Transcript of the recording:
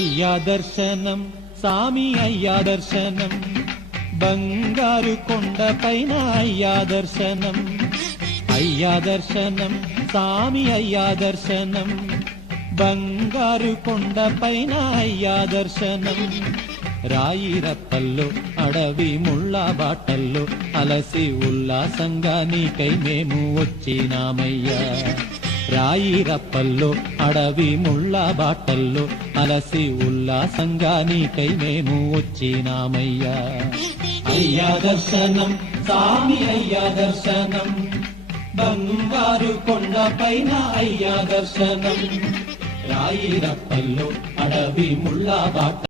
అయ్యా దర్శనం సామి అయ్యా దర్శనం బంగారు కొండ పైన అయ్యా దర్శనం అయ్యా దర్శనం సామి అయ్యా దర్శనం బంగారు కొండ పైన అయ్యా దర్శనం రాయిరప్పల్లో అడవి ముళ్ళ బాటల్లో అలసి ఉల్లాసంగా నీకై మేము వచ్చినామయ్యా రాయిరప్పల్లో అడవి ముళ్ళ బాటల్లో అలసి ఉల్లాసంగా నీకై మేము వచ్చినామయ్యా అయ్యా దర్శనం సామి అయ్యా దర్శనం బంగారు కొండ పైన అయ్యా దర్శనం రాయిరప్పల్లో అడవి ముళ్ళ బాట